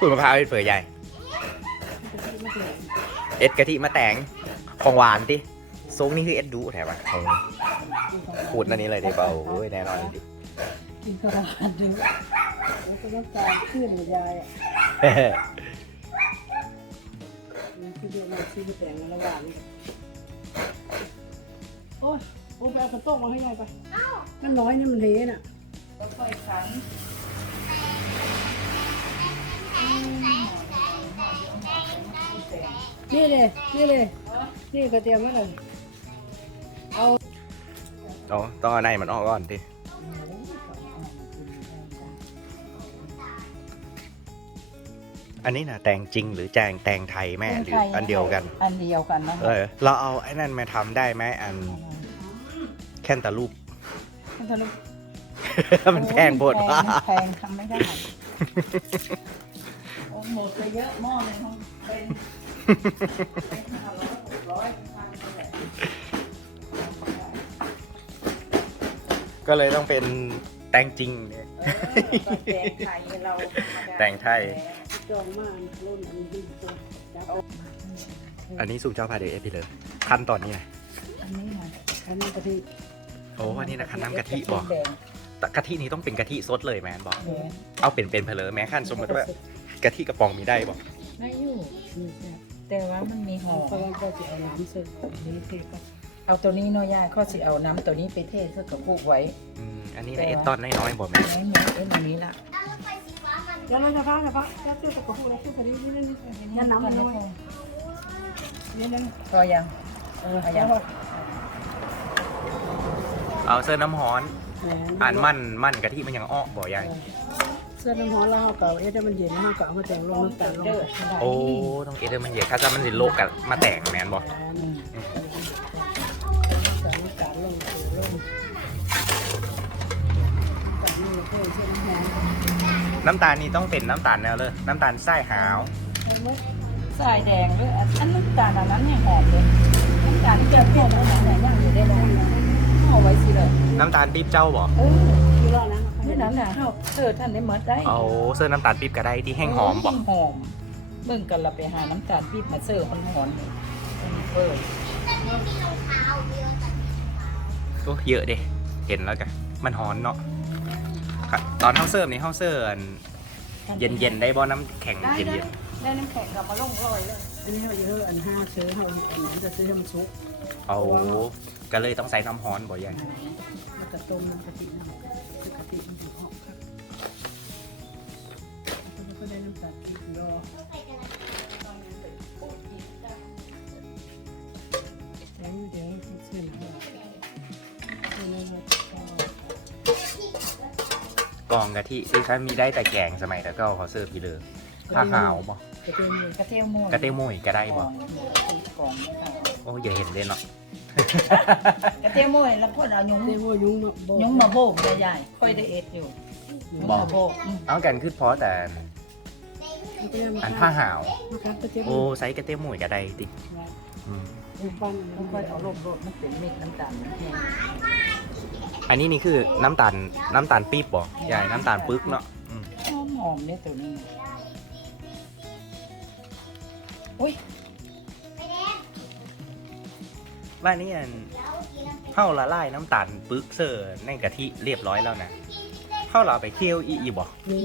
ขูดมะพร้าวเอ็ดเปื่อยใหญ่ เอ็ดกะทิมาแต่งของหวานติซุงนี่คือเอ็ดดูแถมอะของขูดอันนี้เลยดิเปล่าโอ้ยแน่นอนดิ กินกระดาษดูแล้วก็น้ำตาลขึ้นหัวยายอะที่เดียวมาที่แต่งระหว่างโอ้ยโอ้ยไปเอากระต้มมาให้ยายไปน้ำน้อยนี่มันเละน่ะ นนี่เลยนี่เลยนี่กระเทียมมาเลยอ๋อต้องเอาในมันออกก่อนดิอันนี้นะแตงจริงหรือแจงแตงไทยแม่หรืออันเดียวกัน อันเดียวกันนะเออเราเอาไอ้นั่นมาทำได้ไหมอันแคนตาลูปมันแพงโพดแพว่างแพงทำไม่ได้โอ้หมดไปเยอะหม้อหนึงเขาเป็น เป็นห้าร้อยหกร้อยพันนี่แหละก็เลยต้องเป็นแตงจริงเนี่ยเออก็แตงไทยเราธรรมดาแตงไทยจองมากรุ่นอันนี้ดีตัวจับอันนี้ซุปเจ้าพาเดเอพิเลยขั้นตอนนี้นะอันนี้นะอันนี้กะทิโอ้อันนี้นะขั้นน้ำกะทิบอกแดงแต่กะทินี้ต้องเป็นกะทิสดเลยแมนบอกแดงเอาเป็นเป็นเพลอแม้ขั้นสมมติว่ากะทิกระป๋องมีได้บอกไม่อยู่นี่ แซ่บแต่ว่ามันมีหอเพราะมว่าก็จะเอาน้ำเสิร์ฟนี่เทก็เอาตัวนี้เนาะย่าเขาสิเอาน้ำตัวนี้ไปเทเพื่อกับพวกไว้ อืมอันนี้นะเอตตอนน้อยๆบอกแม่ไม่มีเอ็นอันนี้ละเดี๋ยวเราจะพักจะพักจะเชื่อกับกูแล้วเชื่อกับนี่นี่นี่นี่น้ำมันน้อยนี่นั่นพอยังเออเอายังเอาเสื้อน้ำฮ้อนแหมอ่านมั่นมั่นกะทิมันยังอ้อบ่ใหญ่ เสื้อน้ำหอมแล้วเขาเก่าเอ๊ะถ้ามันเย็นเขาเก่ามาแต่งลงน้ำตาลลงเด้อโอ้ต้องเอเดอร์มันเยอะถ้าจะมันสิโลกกับมาแต่งแมนบอกอืมใส่น้ำตาลลงสูลงตาลนี่เพิ่มเสื้อน้ำหอมน้ำตาลนี่ต้องเป็นน้ำตาลแนวเลยน้ำตาลไส้หาวสายแดงด้วยอันอันน้ำตาลอันนั้นเนี่ยหอมเลยน้ำตาลที่เกี่ยวข้องกับไหนย่างอยู่ได้เลยเอาไว้สิเลยน้ำตาลปี๊บเจ้าบอกเออ คือรอดนะนี่นั้นน่ะเข้าเสิร์ฟท่านได้หมดได้เอาเสื้อน้ำตาลปี๊บก็ได้ที่แห้งหอมบอกหอมเบิ่งกันเราไปหาน้ำตาลปี๊บมาเสิร์ฟมันหอมเลยเออโอ้เยอะเด้เห็นแล้วกันมันหอนเนาะครับตอนเฮาเสิร์ฟนี่เฮาเสิร์ฟอันเย็นๆได้บ่น้ำแข็งได้เย็ได้นได้น้ำแข็งกับมาลงลอยเลย อันนี้เขาเยอะอันห้าซื้อเขาอันนั้นจะซื้อให้มันสุกๆเอาก็เลยต้องใส่น้ำฮ้อนบ่ใหญ่แล้วก็ต้มน้ำกะทิน้ำคือกะทิมันถึงหอมครับแล้วก็ได้น้ำตาลพริกรอเดี๋ยวเดี๋ยวซื้อหน่อยซื้อหน่อยกองกะทิที่เขามีได้แต่แกงสมัยแล้วก็เขาเสิร์ฟพี่เลยผ้าขาวบ่ กะทินี่กระเทียมม่วงกระเต้มุ้ยก็ได้บ่กล่องนะคะโอ้อย่าเห็นเลยเนาะกระเทียมม่วงแล้วคนเอายุงเรียกว่ายุงมาโบกยุงมาโบกได้ใหญ่ค่อยได้เอ็ดอยู่ยุงมาโบกอืมเอากันคือเพราะแต่อันผ้าหาว มาครับกระเทียมโอ้ใส่กระเต้มุ้ยก็ได้ติอืมปั้นค่อยเอาลงโบกมันเป็นเม็ดน้ำตาลแห้งอันนี้นี่คือน้ำตาลน้ำตาลปี๊บบ่ใหญ่น้ำตาลปึกเนาะอืมหอมหอมเนี่ยตัวนี้ อุ้ยว่านี่อันเข้าละลายน้ำตาลปึกเซอร์ในกะทิเรียบร้อยแล้วนะเข้าเราเอาไปเคี่ยวอีอีบ่มี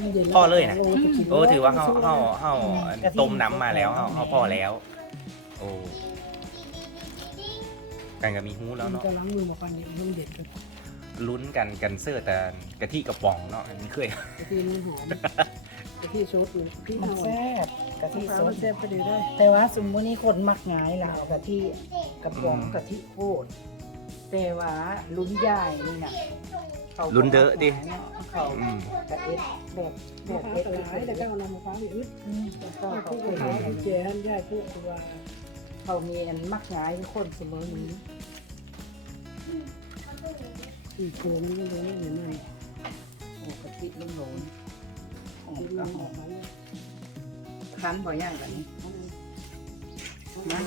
มีพ่อเลยนะโอ้ถือว่าเข้าเข้าเข้าต้มน้ำมาแล้วเข้าเข้าพอแล้ว โอ้กันก็มีฮู้แล้วเนาะจะล้างมือมาปันนี้ยุ่งเด็ดกันลุ้นกันกันเซอร์แต่กะทิกระป๋องเนาะอันนี้เคยกะทิมันหอม กะทิซดอยู่พี่มันหอมแซ่บกะทิที่สสดดแซ่บไปเลยได้แต่ว่าสมมตินี่คนมักง่ายล่ะเอากะทิกระป๋องกะทิโคตรแต่ว่าลุ้นใหญ่นี่น่ะขาลุ้นเด้อดิ เขาอืม กะเอ็ดแบบแบมะบพร้าวเอ็ดตะไคร้แต่ก็เอาน้ำมะพร้าวไปอึดอืมแล้วก็ก็เขาคู่เคกับยเขาไอ้เจฮันย่ายคู่ตัวเขามีอันมักง่ายคนเสมอนี้อีกตัวนึงก็เลยไม่เห็นเลยโอ้กะทิลุ่มหลนห อมก็หอมคั้นบ่อย่างแบบนี้มั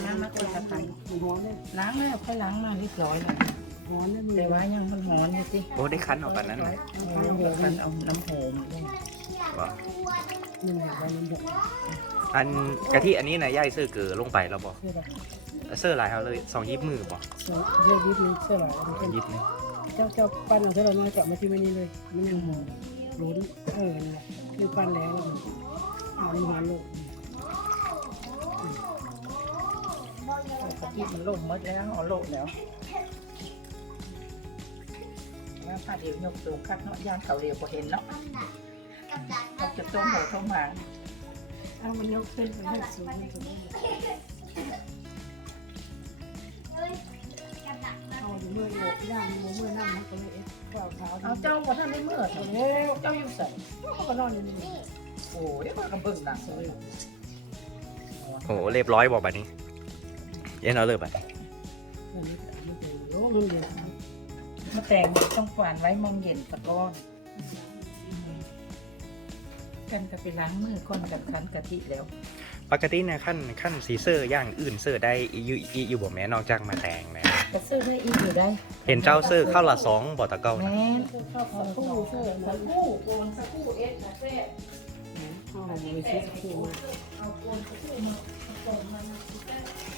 นหอมเลยล้างแล้วค่อยล้างมาเรียบร้อยแล้วหอมเลยแต่ว่ายังมันหอนอยู่สิโอ้ได้คั้นออกปานนั้นไหมโอ้ยมันเอาน้ำหอมด้านี่แหละเด็กอันกะทิอันนี้นะย่ายเสื้อเกือลงไปแล้วบอแบบเสื้อหลายเอาเลยสองยิบมือบ่เสื้อเสื้อยิบนี้เสื้อหลายอันนี้เป็นยิบนี่เจ้าเจ้าปั้นเอาเท่าไหร่มาเจาะมาที่ไม่นี่เลยมันยังหอม ล้นเออนั่นแหละคือปั้นแล้วแล้วมันเอามันหอมลูกกะทิมันล่มหมดแล้วเอาโลกแล้วแล้วถ้าเดี๋ยวยกตัวคัดเนาะย่างเขาเรียวบ่เห็นเนาะเอาจะต้มหัวเข้ามาเอามันยกขึ้นไปให้สูงสูงเอาอยู่เมื่อยโยกย่างเมื่อยน้ำมันก็เลย เอ๊ะก็เอาเท้าเอาเจ้าบ่ทันได้เมื่อเท่านี้เจ้าอยู่ใส่เขาก็นอนอยู่นี่โอ้ยมันก็เบิ่งหนังสวยโอ้โหเรียบร้อยบ่บัดนี้เย็นเอาเลยบัดอันนี้อันนี้เป็นโอ้มันเดือดมาแต่งต้องฝานไว้มองเย็นตะก้อนกันก็ไปล้างมือก่อนกับคั้นกะทิแล้วปกติเนี่ยขั้นขั้นสีเซอร์อย่างอื่นเซอร์ได้อีอยู่อีอยู่บ่แม่นอกจากมาแต่งนะ ก็ซื้อได้อีกอยู่ได้เห็นเจ้าเซอร์เข้าละสองบ่ตะเก้านะแม่นข้าวผัดคู่เสื้อสักคู่โกนสักคู่เอ็ดนะแซ่ข้าวมีชิ้นคู่มาเอาโกนสักคู่มาโกนมา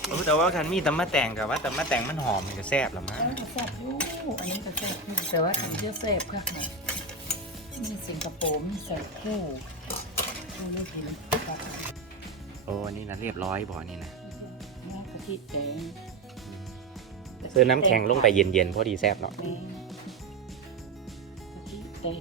เออแต่ว่าคันมีแต่มาแต่งกับว่าแต่มาแต่งมันหอมมันก็แซ่บละมั้งอันนี้ก็แซ่บอยู่อันนี้ก็แซ่บอยู่แต่ว่าอันนี้จะแซ่บค่ะมีสิงคโปร์มีใส่คู่เอาไม่ถึงครับโอ้นี่นะเรียบร้อยบ่นี่นะนะกะทิแดง ซื้อน้ำแข็งลงไปเย็นๆพอดีแซ่บเนาะ แม่